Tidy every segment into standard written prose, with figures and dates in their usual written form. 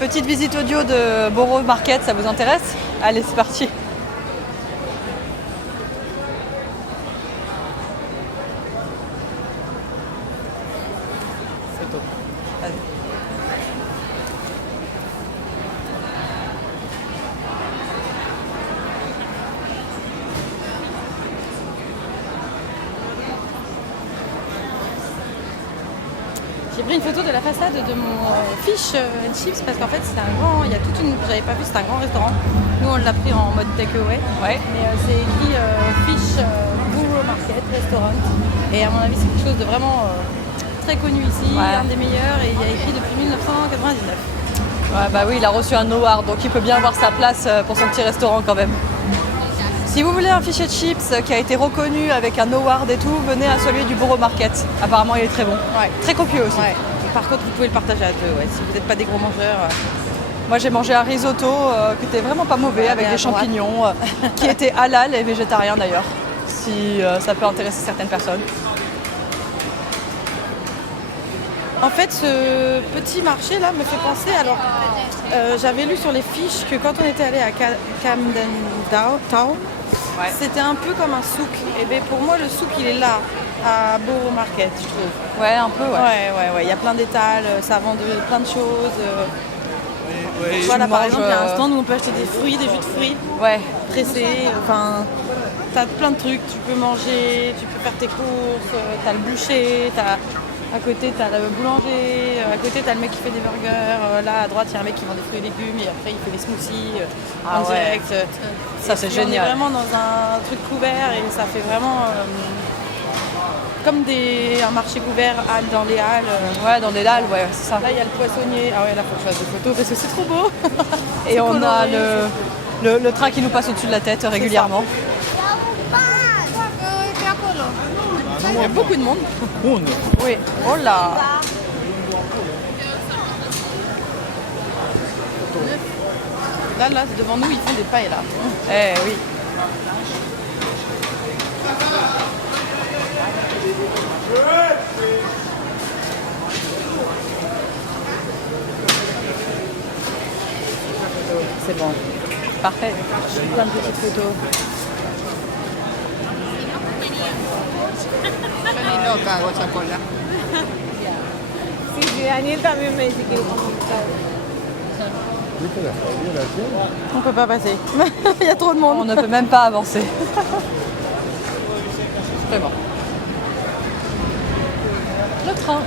Petite visite audio de Borough Market, ça vous intéresse? Allez, c'est parti. C'est top. Allez. J'ai pris une photo de la façade de mon fish and chips parce qu'en fait c'est un grand, il y a toute une, j'avais pas vu, c'est un grand restaurant. Nous on l'a pris en mode takeaway. Ouais. Mais c'est écrit Fish Borough Market Restaurant. Et à mon avis c'est quelque chose de vraiment très connu ici, un des meilleurs, et il y a écrit depuis 1999. Ouais, bah oui, il a reçu un award, donc il peut bien avoir sa place pour son petit restaurant quand même. Si vous voulez un fish and chips qui a été reconnu avec un award et tout, venez à celui du Borough Market. Apparemment, il est très bon. Ouais. Très copieux aussi. Ouais. Et par contre, vous pouvez le partager à deux, si vous n'êtes pas des gros mangeurs. Moi, j'ai mangé un risotto qui était vraiment pas mauvais, avec des champignons, qui était halal et végétarien d'ailleurs, si ça peut intéresser certaines personnes. En fait, ce petit marché là me fait penser, alors j'avais lu sur les fiches que quand on était allé à Camden Town, c'était un peu comme un souk. Et bien pour moi le souk il est là, à Borough Market, je trouve. Ouais, un peu, Ouais. Il y a plein d'étals, ça vend plein de choses. Voilà, par exemple, il y a un stand où on peut acheter des fruits, des jus de fruits pressés. Enfin, t'as plein de trucs, tu peux manger, tu peux faire tes courses, t'as le boucher, à côté t'as le boulanger, à côté t'as le mec qui fait des burgers, là à droite il y a un mec qui vend des fruits et légumes et après il fait des smoothies en direct. Ça c'est génial. On est vraiment dans un truc couvert et ça fait vraiment comme un marché couvert dans les halles. Ouais, dans les halles, ouais, c'est ça. Là il y a le poissonnier, ah ouais là faut que je fasse des photos parce que c'est trop beau. Et on a le train qui nous passe au-dessus de la tête régulièrement. Il y a beaucoup de monde. Oui. Oh là. Là, devant nous, ils font des paellas. Eh oui. C'est bon. Parfait. Plein de petites photos. Loca, Guachacola. Sí, Daniel también me dice que es On peut pas passer. Il y a trop de monde. On ne peut même pas avancer. Vraiment. Le train.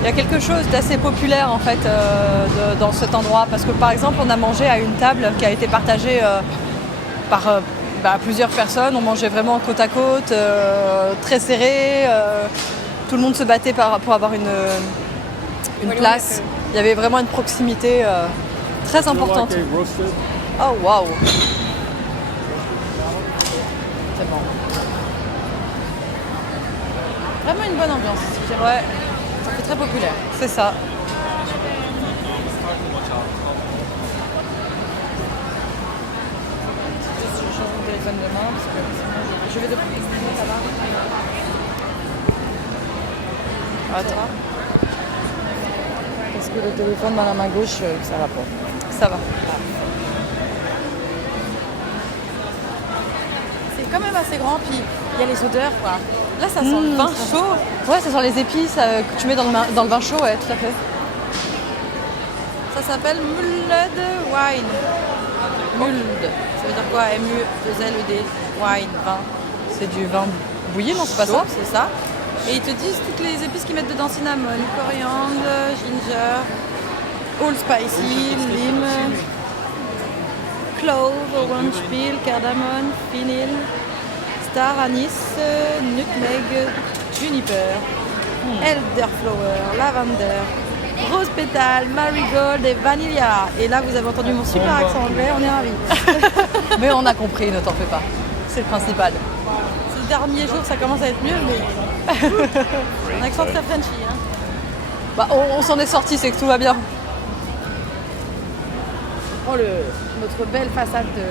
Il y a quelque chose d'assez populaire en fait dans cet endroit parce que par exemple on a mangé à une table qui a été partagée par plusieurs personnes. On mangeait vraiment côte à côte, très serré. Tout le monde se battait pour avoir une place. Il y avait vraiment une proximité très importante. Oh waouh! C'est bon. Vraiment une bonne ambiance ici. Ouais. C'est très populaire. C'est ça. Je change mon téléphone de main parce que sinon je vais de plus. Ça va. Attends. Parce que le téléphone dans la main gauche, ça va pas. Ça va. C'est quand même assez grand, puis il y a les odeurs quoi. Là ça sent le vin chaud. Ouais, ça sent les épices que tu mets dans le vin chaud, ouais, tout à fait. Ça s'appelle Mulled Wine. Mulled. Ça veut dire quoi? M-U-2-L-E-D. Wine, vin. C'est du vin bouilli, non, c'est pas ça? C'est ça. Et ils te disent toutes les épices qu'ils mettent dedans: cinnamon, coriandre, ginger, all spicy, lime, clove, orange peel, cardamone, fennel, star anise, nutmeg, juniper, elderflower, lavender, rose pétale, marigold et vanilla. Et là vous avez entendu mon super accent anglais, on est ravis. Mais on a compris, ne t'en fais pas. C'est le principal. Ces derniers jours ça commence à être mieux, mais un accent très Frenchy. Hein. Bah, on s'en est sorti, c'est que tout va bien. Oh, notre belle façade de...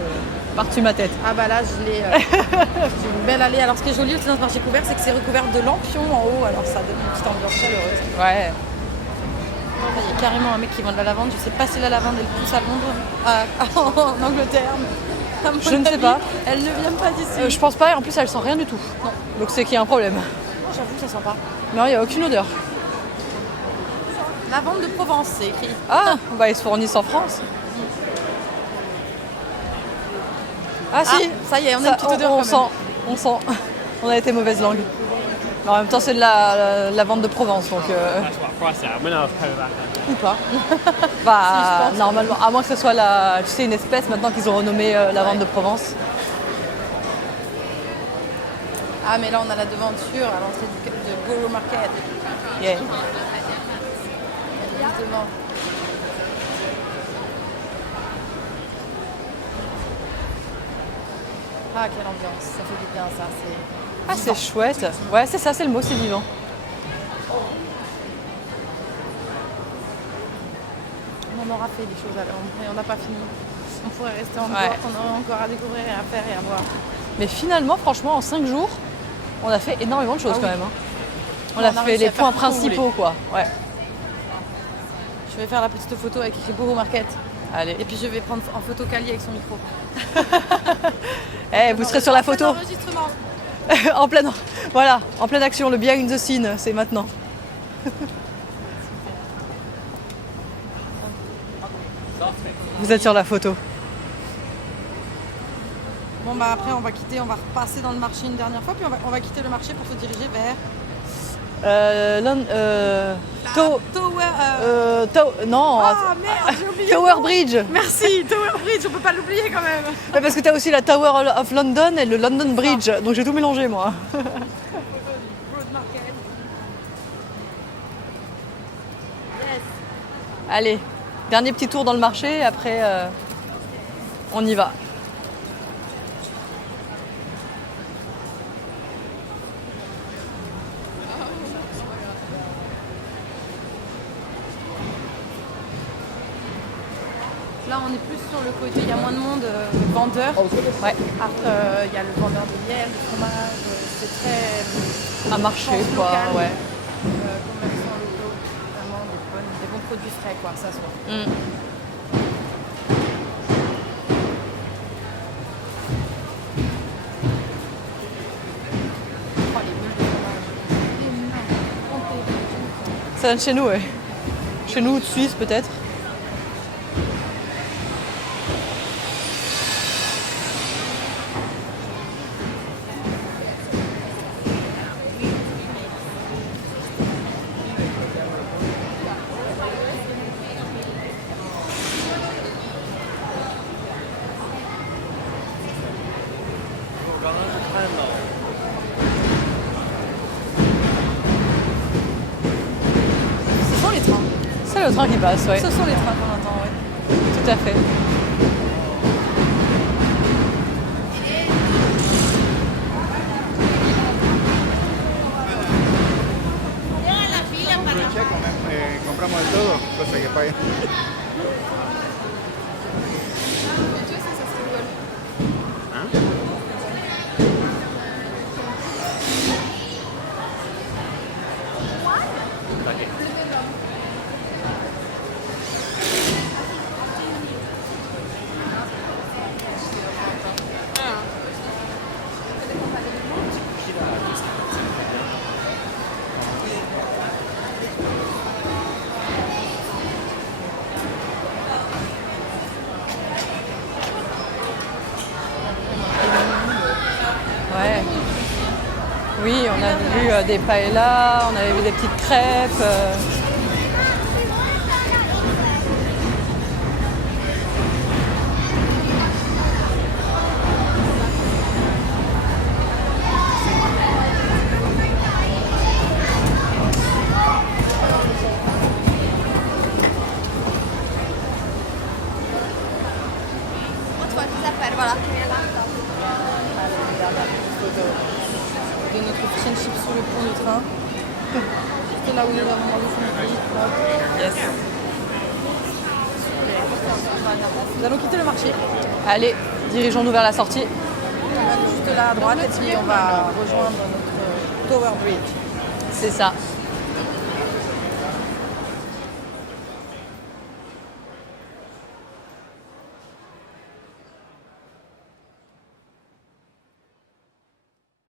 Par-dessus ma tête. Ah bah là, je l'ai... c'est une belle allée. Alors ce qui est joli aussi dans ce marché couvert, c'est que c'est recouvert de lampions en haut. Alors ça donne une petite ambiance chaleureuse. Ouais. Il y a carrément un mec qui vend de la lavande. Je sais pas si la lavande elle pousse à Londres, en Angleterre. Mais je ne sais pas. Elle ne vient pas d'ici. Je pense pas, et en plus elle sent rien du tout. Non. Donc c'est qu'il y a un problème. J'avoue, ça sent pas. Non, il n'y a aucune odeur. Lavande de Provence, c'est écrit. Ah, bah ils se fournissent en France. Ah si, ça y est, on a une petite odeur. On sent. On a été mauvaise langue. Mais en même temps, c'est de la lavande de Provence, donc. Ou pas. Bah, si, normalement, à moins que ce soit une espèce maintenant qu'ils ont renommé lavande de Provence. Ah, mais là, on a la devanture à l'entrée de Borough Market. Yeah. Justement. Ah, quelle ambiance, ça fait du bien ça. Ah, c'est chouette. Ouais, c'est ça, c'est le mot, c'est vivant. On aura fait des choses à Londres et on n'a pas fini. On pourrait rester en Europe, on aurait encore à découvrir et à faire et à voir. Mais finalement, franchement, en 5 jours, on a fait énormément de choses quand même. Hein. On a fait les points principaux, quoi. Ouais. Je vais faire la petite photo avec écrit Borough Market. Allez. Et puis je vais prendre en photo Cali avec son micro. Vous serez sur la photo. Enregistrement. En pleine action, le behind the scene, c'est maintenant. Vous êtes sur la photo. Bon bah après on va repasser dans le marché une dernière fois, puis on va quitter le marché pour se diriger vers... non. Ah merde, j'ai oublié. Tower Bridge. Merci, Tower Bridge, on peut pas l'oublier quand même. Ouais, parce que tu as aussi la Tower of London et le London Bridge, donc j'ai tout mélangé moi. Allez, dernier petit tour dans le marché, après on y va. Là, on est plus sur le côté, il y a moins de monde vendeur. Ouais. Après, il y a le vendeur de miel, de fromage. C'est très... un marché, quoi. Local. Ouais. Commerçants locaux, vraiment des bons produits frais, quoi, ça se voit. Oh, les meules de fromage. Ça vient de chez nous, ouais. Chez nous ou de Suisse, peut-être. Ce sont les trains. C'est le train qui passe, ouais. Ce sont les trains qu'on entend, ouais. Tout à fait. Compramos de todo, cosa que paguen. Ouais. Oui, on a vu des paellas, on avait vu des petites crêpes. De notre fish and chips sous le pont du train. juste là où nous avons mangé ce midi. Yes. Nous allons quitter le marché. Allez, dirigeons-nous vers la sortie. On va juste là à droite et puis on va rejoindre notre Tower Bridge. C'est ça.